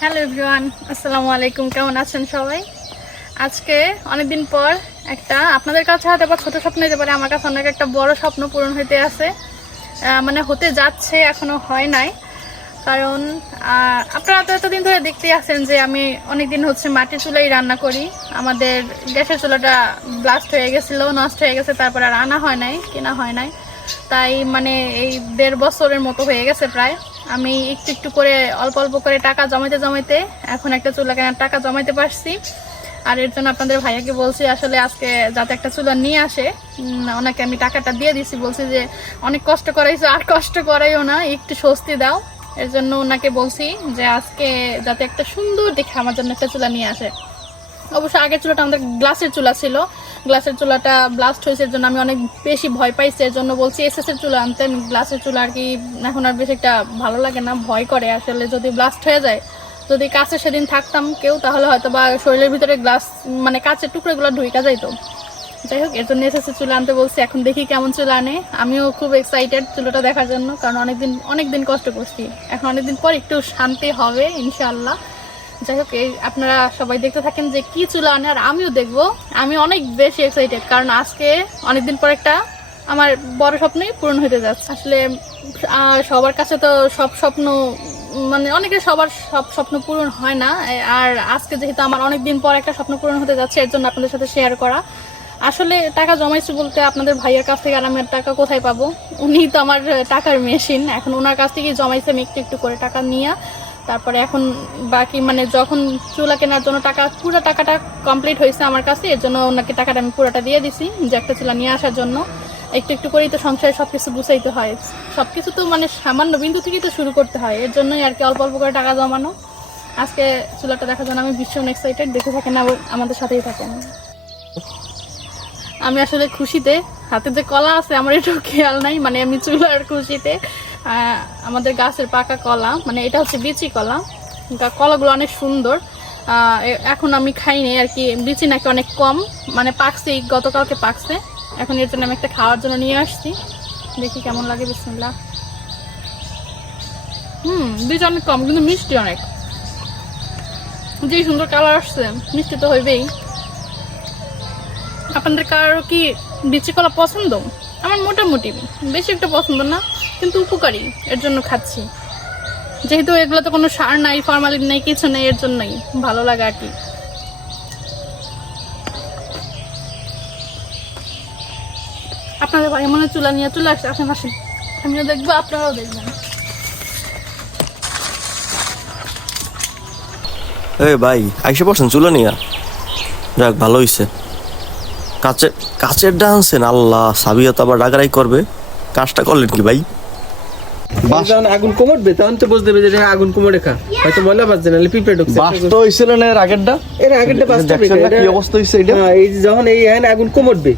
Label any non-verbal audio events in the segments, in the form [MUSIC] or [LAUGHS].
Hello everyone, আসসালামু আলাইকুম, কেমন আছেন সবাই? আজকে অনেকদিন পর একটা আপনাদের কাছে হয়তো বা ছোট স্বপ্ন হতে পারে, আমার কাছে অনেক একটা বড় স্বপ্ন পূরণ হইতে আছে। মানে হতে যাচ্ছে, এখনও হয় নাই। কারণ আপনারা তো এতদিন ধরে দেখতেই আছেন যে আমি অনেক দিন হচ্ছে মাটির চুলাই রান্না করি। আমাদের গ্যাসের চুলাটা ব্লাস্ট হয়ে গেছিল, নষ্ট হয়ে গেছে, তারপর আর আনা হয় নাই, কেনা হয় নাই। তাই মানে এই দেড় বছরের মতো হয়ে গেছে প্রায়। আমি একটু একটু করে, অল্প অল্প করে টাকা জমাইতে জমাইতে এখন একটা চুলা কেনার টাকা জমাইতে পারছি। আর এর জন্য আপনাদের ভাইয়াকে বলছি, আসলে আজকে যাতে একটা চুলা নিয়ে আসে ওনাকে আমি টাকাটা দিয়ে দিছি। বলছি যে, অনেক কষ্ট করাইছো, আর কষ্ট করাইও না, একটু স্বস্তি দাও। এর জন্য ওনাকে বলছি যে, আজকে যাতে একটা সুন্দর দেখে আমার জন্য একটা চুলা নিয়ে আসে। অবশ্য আগের চুলাটা আমাদের গ্লাসের চুলা ছিল গ্লাসের চুলাটা ব্লাস্ট হয়েছে, এর জন্য আমি অনেক বেশি ভয় পাইছি, এর জন্য বলছি এসএস এর চুলা আনতে গ্লাসের চুলা আর কি এখন আর বেশি একটা ভালো লাগে না, ভয় করে। আসলে যদি ব্লাস্ট হয়ে যায়, যদি কাছে সেদিন থাকতাম কেউ, তাহলে হয়তো বা শরীরের ভিতরে গ্লাস মানে কাঁচের টুকরোগুলো ঢুইকা যাইতো। যাই হোক, এর জন্য এসেছে চুলা আনতে বলছি, এখন দেখি কেমন চুলা আনে। আমিও খুব এক্সাইটেড চুলাটা দেখার জন্য, কারণ অনেকদিন অনেকদিন কষ্ট করছি। এখন অনেকদিন পর একটু শান্তি হবে ইনশাল্লাহ যাই হোক, এই আপনারা সবাই দেখতে থাকেন যে কি চুলা আনে, আর আমিও দেখব। আমি অনেক বেশি এক্সাইটেড কারণ আজকে অনেকদিন পর একটা আমার বড় স্বপ্নই পূরণ হতে যাচ্ছে। আসলে সবার কাছে তো সব স্বপ্ন মানে অনেকের সবার সব স্বপ্ন পূরণ হয় না আর আজকে যেহেতু আমার অনেক দিন পর একটা স্বপ্ন পূরণ হতে যাচ্ছে, এর জন্য আপনাদের সাথে শেয়ার করা। আসলে টাকা জমাইছি বলতে আপনাদের ভাইয়ের কাছ থেকে, আর আমি টাকা কোথায় পাবো? উনি তো আমার টাকার মেশিন এখন ওনার কাছ থেকেই জমাইছে আমি একটু একটু করে টাকা নিয়ে। তারপরে এখন বাকি মানে যখন চুলা কেনার জন্য টাকা, পুরো টাকাটা কমপ্লিট হয়েছে আমার কাছে, এর জন্য ওনাকে টাকাটা আমি পুরোটা দিয়ে দিছি, যে একটা চুলা নিয়ে আসার জন্য। একটু একটু করেই তো সংসারে সব কিছু গুছাইতে হয়। সব কিছু তো মানে সামান্য বিন্দু থেকেই তো শুরু করতে হয়, এর জন্যই আর কি অল্প অল্প করে টাকা জমানো। আজকে চুলাটা দেখার জন্য আমি ভীষণ এক্সাইটেড দেখে থাকেন আমাদের সাথেই থাকেন। আমি আসলে খুশিতে, হাতে যে কলা আছে, আমার একটু খেয়াল নাই মানে আমি চুলার খুশিতে। আমাদের গাছের পাকা কলা মানে এটা হচ্ছে বিচি কলা। কলাগুলো অনেক সুন্দর। এখন আমি খাইনি, আর কি বিচি নাকি অনেক কম মানে পাকছে গতকালকে পাকছে। এখন এর জন্য আমি একটা খাওয়ার জন্য নিয়ে আসছি। দেখি কেমন লাগে, বিসমিল্লাহ। হুম বীজ অনেক কম, কিন্তু মিষ্টি অনেক। যে সুন্দর কালার আসছে, মিষ্টি তো হইবেই। আপনাদের কারও কি বিচি কলা পছন্দ? আমার মোটামুটি, বেশি একটা পছন্দ না, কিন্তু উপকারী, এর জন্য খাচ্ছি। যেহেতু এগুলোতে কোনো সার নাই ফর্মালিন নেই, কিছু নেই, এর জন্যই ভালো লাগে আর কি। আপনাদের বাড়ি মনে চুলা নিয়ে চলে আসে আসেন আসেন আমিও দেখব, আপনারাও দেখবেন। এ ভাই, আইসে পড়ছেন চুলো নিয়া। যাক, ভালো হইছে। কাচের কাচের ডান্সেন আল্লাহ সাবিয়া তো আবার রাগারাই করবে। কাজটা করলেন কি ভাই? যখন আগুন কমটবে তখন তো বুঝতে হবে যে এটা আগুন কমে খা। হয়তো ময়লা বাজছে নাহলে পিঁপড়ে ঢুকছে। বাস তো হইছিল না এর আগেরটা? এর আগেরটা না এটা- কি অবস্থা হইছে এটা? হ্যাঁ, এই যখন এই এখানে আগুন কমটবে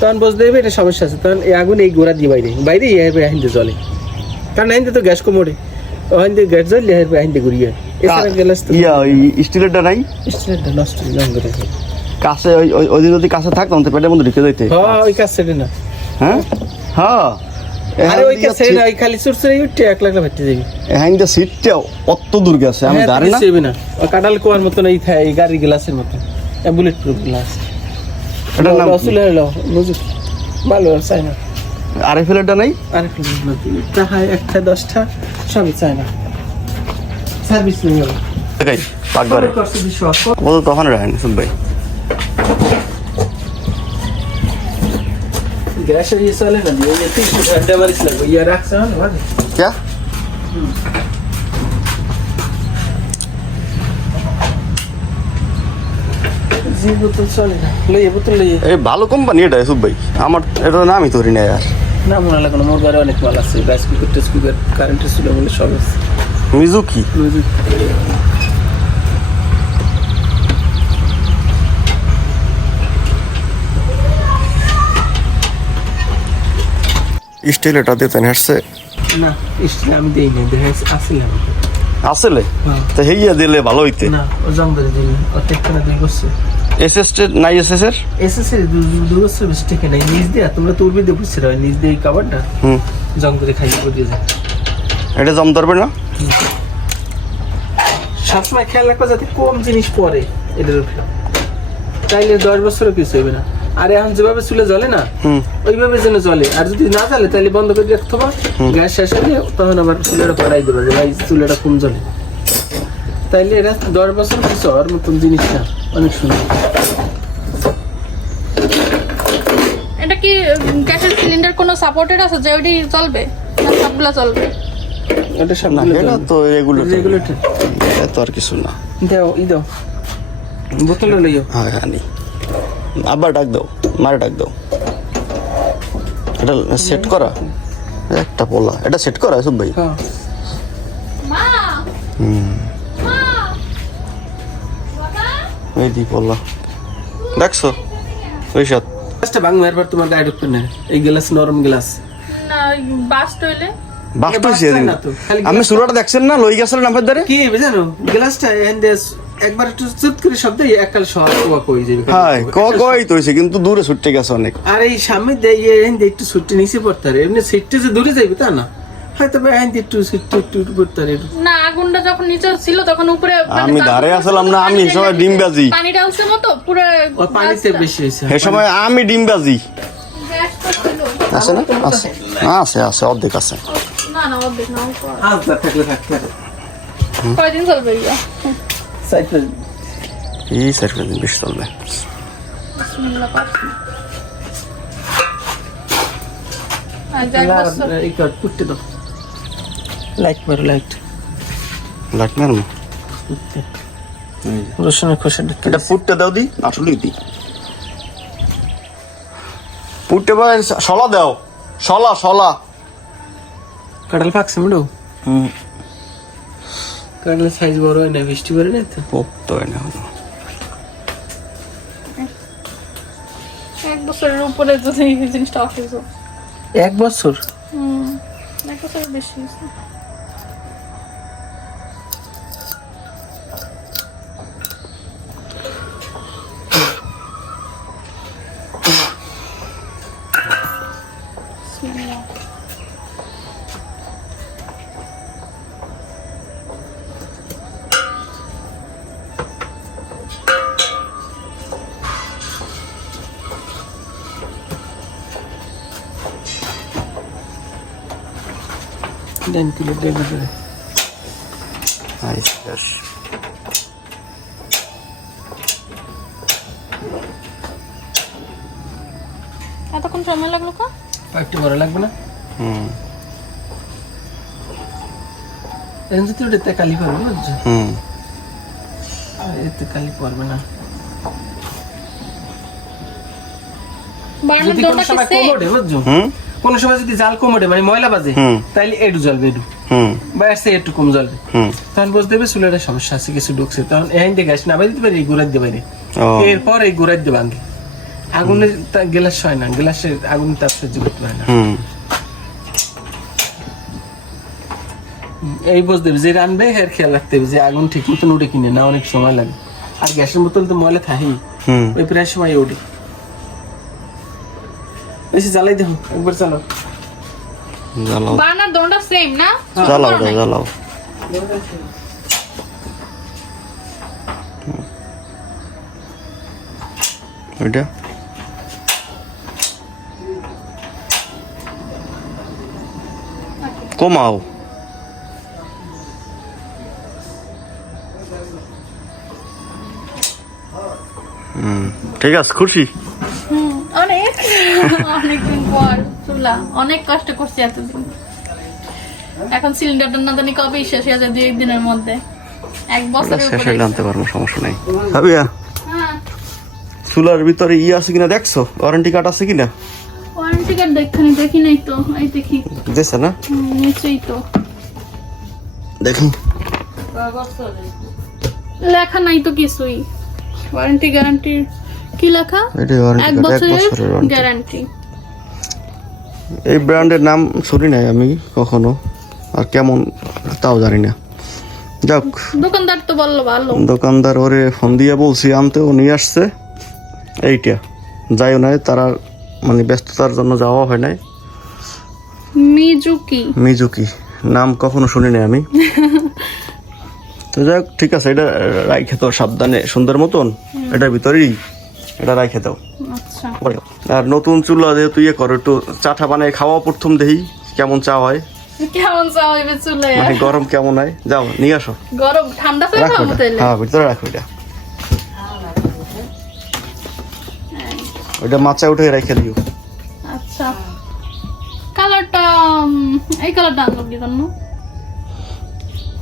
তখন বুঝতে এটা সমস্যা আছে। তখন এই আগুন এই গোড়া দিয়ে বাইরে বাইরে এই হিন্দে জলে। কারণ হিন্দে তো গ্যাস কমোড়ে ওখান থেকে গ্যাস জ্বললে এর হিন্দে ঘুরিয়ে এছাড়া গ্যাস তো ইয়া ওই স্টিলেরটা নাই স্টিলেরটা নষ্ট হয়ে করে। কাছে ওই ওই- যদি কাছে থাকতাম তো পেটের মধ্যে ঢুকে যাইতে। হ্যাঁ ওই সেরে না। হ্যাঁ? হ্যাঁ আরে ওই কাজ না ওই খালি চুরচুরে উঠে এক লাখ ভেটে যাবি হ্যাঁ সিটটা অত দূর গেছে আমি না। তুই না। ওই কোয়ার মতন এই থা- এই গ্লাসের মতন। বুলেট প্রুফ গ্লাস এটার নাম রসুল হলো বুঝুক ভালো আর চাই না। আরে ফেলেরটা নাই? আর একটু দশটা সবই চাই না। সার্ভিস নিয়ে গেল পাকবারে ও তখন রাখেন ভাই। ক্যা? জি বোতল চলে না লইয়ে বোতল লইয়ে। এই ভালো কোম্পানি এটা ইউসুফ ভাই। আমার এটা নামই ধরি না আর। না মনে লাগে না মোর ঘরে অনেক মাল আছে। রাইস কুকার টেস্ট কুকার কারেন্টের বলে সব আছে। মিজুকি। স্টিল এটা দিয়ে তেন হাসছে না স্টিল আমি দিই না দেখা আসছিলাম আসলে হ্যাঁ। তো হেইয়া দিলে ভালো হইতে। না ও জং ধরে দিই ও দুই নাই এর? দুই বছর বেশি টেকে নাই নিজ দিয়া তোমরা তো দিয়ে নিজ দিয়ে হুম। জং ধরে খাইয়ে করে দিয়ে যায়। এটা জম ধরবে না? সবসময় খেয়াল রাখবা যাতে কম জিনিস পরে এটার উপরে। তাইলে দশ বছরও কিছু হইবে না। আর এখন যেভাবে চুলে জ্বলে না ওইভাবে যেন জ্বলে। আর যদি না জ্বলে তাহলে বন্ধ করে রাখতে হবে। গ্যাস শেষ হলে তখন আবার চুলেটা পড়াই দেবে যে ভাই চুলেটা কম জ্বলে। তাইলে এটা দশ বছর কিছু হওয়ার মতন জিনিস না। অনেক সুন্দর। এটা কি গ্যাসের সিলিন্ডার কোনো সাপোর্টেড আছে যে ওইটি চলবে না সবগুলা চলবে এটা সব না এটা তো রেগুলার রেগুলেটর এটা তো আর কিছু না। দাও ই দাও। বোতলে লইও। হ্যাঁ হ্যাঁ নি আবার ডাক দাও মারে ডাক দাও। এটা সেট করা? একটা পোলা এটা সেট করা সব ভাই? হ্যাঁ। এই দি পোলা। দেখছ? ঐশাদ গ্লাসটা ভাঙ মারবার তোমার গায়ে ঢুকতে না। এই গ্লাস নরম গ্লাস। না এদিন না তো, খালি আমি সুরাটা দেখছেন না লই গেছিলেন আমার দ্বারে কি জানো গ্লাসটা এন্ড একবার একটু চুত করে শব্দ একাল সহ কই যাবে হ্যাঁ ক কই তো হয়েছে কিন্তু দূরে ছুটতে গেছে অনেক। আর এই সামনে দিয়ে একটু ছুটতে নিচে পড়তে পারে। এমনি সিটটা যে দূরে যাইবে তা না। হয়তো বা এন্ড একটু সিটটা একটু পড়তে পারে। না আগুনটা যখন নিচে ছিল তখন উপরে আমি উপরে আসলাম না, আমি সবাই। পানি ঢালছে মতো পুরো ওই পানিতে বেশি হয়েছে। সে সময় আমি ডিমবাজি গ্যাস তো ছিল। আছে না? আছে। আছে আছে অর্ধেক আছে। না না অর্ধেক না অল্প। থাকলে থাকতে পারে। কয়দিন চলবে আর যাই বছর এই কাট পুটতে দাও লাইট মারো লাইট লাইট মারমু রসুনের খোসা এটা পুটতে দাও দি আসলেই দি পুটতে পারে শলা দাও শলা শলা কাঁঠাল পাকছে মেডো হুম কাঁঠালের সাইজ বড় হয় না বৃষ্টি পড়ে না তো? পোক্ত হয় না। এক বছরের উপরে যদি এই জিনিসটা অফিস এক বছর? হুম এক বছরের বেশি দেন কিলো দেন করে আই শেষ এতক্ষণ সময় লাগল কা? পাইপটা বড় লাগবে না? হুম। যদি ওটাতে কালি পারবে বুঝছ? হুম। এতে কালি পড়বে না। বার্নার দোটা কিসে হুম? কোনো সময় যদি জাল কমোডে মানে ময়লা বাজে। তাইলে একটু জ্বলবে একটু বা এর একটু কম জ্বলবে। তখন বুঝতে হবে চুলের সমস্যা আছে কিছু ঢুকছে। তখন এখান থেকে গ্যাস না দিতে পারি গুড়ার দিয়ে বাইরে এরপর এই গুড়ার দিয়ে ভাঙে আগুনের গ্লাস হয় না গ্লাসের আগুন তাপ সহ্য করতে না। এই বুঝতে হবে যে রানবে এর খেয়াল রাখতে হবে যে আগুন ঠিক মতন উঠে কিনে না অনেক সময় লাগে। আর গ্যাসের বোতল তো ময়লা থাকেই। ওই প্রায় সময় ওঠে বেশি জ্বালাই দেখো একবার চালাও জ্বালাও। বার্নার দোটা সেম না? জ্বালাও দাও জ্বালাও। ওইটা। কমাও। হুম ঠিক আছে খুশি? অনেকদিন পর চুলা। অনেক কষ্ট করছি এতদিন। এখন সিলিন্ডারটা না জানি কবে শেষ হয়ে যায় দুই একদিনের মধ্যে। এক ওটা বছরের শেষ হইলে আনতে পারব সমস্যা নেই। ভাবিয়া হ্যাঁ। চুলার ভিতরে ই আছে কিনা দেখছ? ওয়ারেন্টি কার্ড আছে কিনা? ওয়ারেন্টি কার্ড দেখানি দেখি নাই তো। এই দেখি। দেখছে না? নিশ্চয়ই তো। দেখি। লেখা নাই তো কিছুই। ওয়ারেন্টি গ্যারান্টির কি লেখা? এক বছরের গ্যারান্টি এই ব্র্যান্ডের নাম শুনি নাই আমি কখনো আর কেমন তাও জানি না। যাক। দোকানদার তো বলল ভালো। দোকানদার ওরে ফোন দিয়ে বলছি আনতে ও নিয়ে আসছে। এইটা যাইও নাই তারা মানে ব্যস্ততার জন্য যাওয়া হয় নাই। মিজুকি। মিজুকি নাম কখনো শুনি নাই আমি। [LAUGHS] তো যাই হোক, ঠিক আছে এটা রাইখে তো সাবধানে সুন্দর মতন এটার ভিতরেই। এটা রাইখে দাও। আচ্ছা। আর নতুন চুলা যেহেতু ইয়ে করো একটু চাটা বানায় খাওয়া প্রথম দেখি কেমন চা হয়। কেমন চা হইবে চুলে? মানে গরম কেমন হয়? যাও নিয়ে আসো। গরম ঠান্ডা খাব হ্যাঁ ভিতরে রাখো এটা। ওইটা মাচা উঠে রেখে দিও। আচ্ছা। কালারটা এই কালারটা আনলো কি জন্য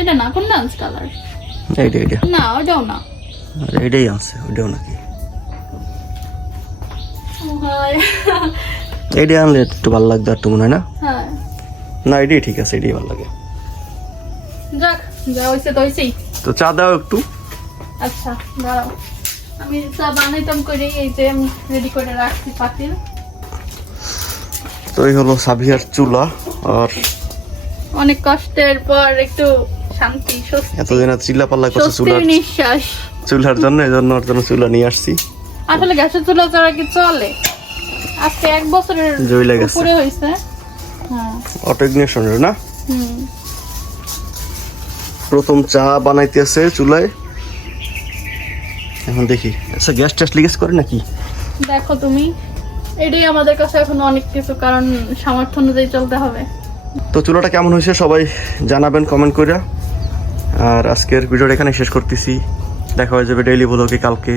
এটা না কোন ডান্স কালার এইটা এইটা। না ওটাও না। এইটাই আছে ওইটাও নাকি। এইটাই আনলে একটু ভালো লাগতো মনে হয় না? হ্যাঁ। না এটাই ঠিক আছে এটাই ভালো লাগে। যাক যা হয়েছে তো হয়েছেই তো চা দাও একটু। আচ্ছা দাঁড়াও। আমি চা বানাইতাম করে এই যে রেডি করে রাখছি পাতিল। তো এই হলো সাবিয়ার চুলা আর অনেক কষ্টের পর একটু শান্তি স্বস্তি। এতদিন আর চিল্লা পাল্লা করছে চুলার নিঃশ্বাস। চুলার জন্য এই জন্য ওর জন্য চুলা নিয়ে আসছি। আসলে গ্যাসের চুলা ছাড়া কি চলে? আজকে এক বছরের। উপরে হয়েছে। হ্যাঁ। অটো ইগনিশনের না? প্রথম চা বানাইতেছে চুলায়। এখন দেখি। আচ্ছা গ্যাস ট্যাস লিকেজ করে নাকি? দেখো তুমি এটাই আমাদের কাছে এখন অনেক কিছু কারণ সামর্থ্য অনুযায়ী চলতে হবে। তো চুলাটা কেমন হয়েছে সবাই জানাবেন কমেন্ট করে আর আজকের ভিডিওটা এখানে শেষ করতেছি। দেখা হয়ে যাবে ডেইলি ব্লগে কালকে।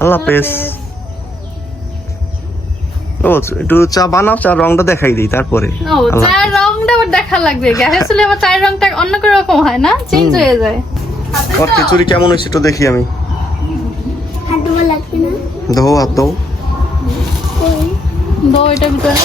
আল্লাহ হাফেজ। ও একটু চা বানাও চা রংটা দেখাই দিই তারপরে। ও চায়ের রংটা আবার দেখা লাগবে। গ্যাসের চুলে আবার চায়ের রংটা অন্য কোনো রকম হয় না? চেঞ্জ হয়ে যায়। ওর খিচুড়ি কেমন হয়েছে একটু দেখি আমি। হাত দেওয়া লাগবে না? দেবো হাত ধো দো এটার ভিতরে।